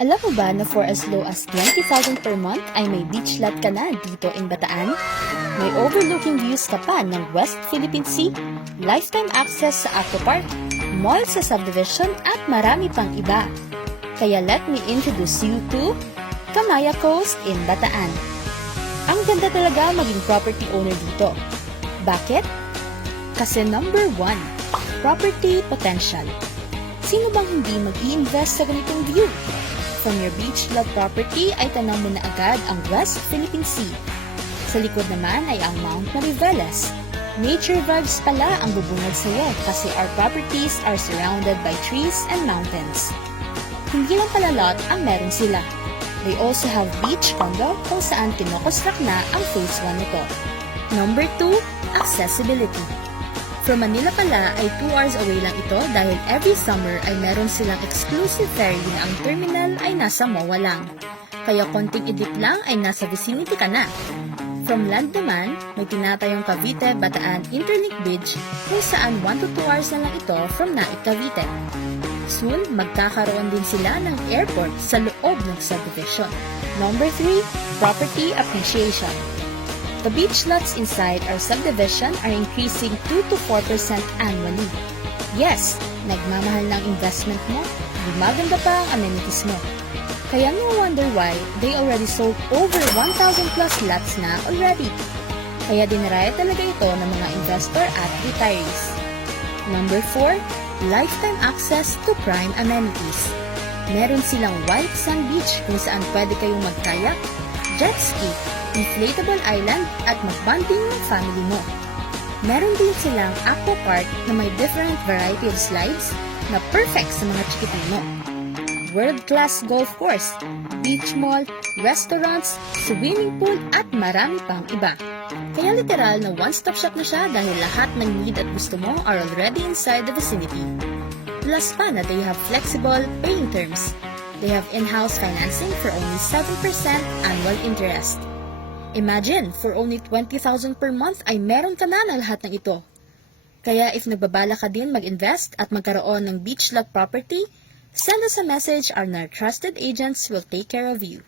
Alam mo ba na for as low as 20,000 per month ay may beach lot ka na dito in Bataan? May overlooking views ka pa ng West Philippine Sea, lifetime access sa aquapark, mall sa subdivision at marami pang iba. Kaya let me introduce you to Kamaya Coast in Bataan. Ang ganda talaga maging property owner dito. Bakit? Kasi number 1, property potential. Sino bang hindi mag-i-invest sa ganitong view? From your beach lot property ay tanong mo na agad ang West Philippine Sea. Sa likod naman ay ang Mount Mariveles. Nature vibes pala ang bubungad sa iyo kasi our properties are surrounded by trees and mountains. Hindi lang pala lot ang meron sila. They also have beach condo kung saan kinokonstruct na ang phase 1 nito. Number 2, accessibility. From Manila pala ay 2 hours away lang ito dahil every summer ay meron silang exclusive ferry na ang terminal ay nasa MOA lang. Kaya konting idip lang ay nasa vicinity ka na. From land naman, may tinatayong Cavite-Bataan Interlink Bridge kung saan 1 to 2 hours na lang ito from Naik, Cavite. Soon, magkakaroon din sila ng airport sa loob ng subdivision. Number 3, property appreciation. The beach lots inside our subdivision are increasing 2 to 4% annually. Yes, nagmamahal ng investment mo, gumaganda pa ang amenities mo. Kaya no wonder why they already sold over 1,000 plus lots na already. Kaya dinaraya talaga ito ng mga investor at retirees. Number 4, lifetime access to prime amenities. Meron silang white sand beach kung saan pwede kayong mag-kayak, jet ski, inflatable island at mag-bonding ng family mo. Meron din silang aqua park na may different variety of slides na perfect sa mga chikitino. World-class golf course, beach mall, restaurants, swimming pool at marami pang iba. Kaya literal na one-stop shop na siya dahil lahat ng need at gusto mo are already inside the vicinity. Plus pa na they have flexible paying terms. They have in-house financing for only 7% annual interest. Imagine, for only 20,000 per month ay meron ka na lahat ng ito. Kaya if nagbabala ka din mag-invest at magkaroon ng beach lot property, send us a message, our trusted agents will take care of you.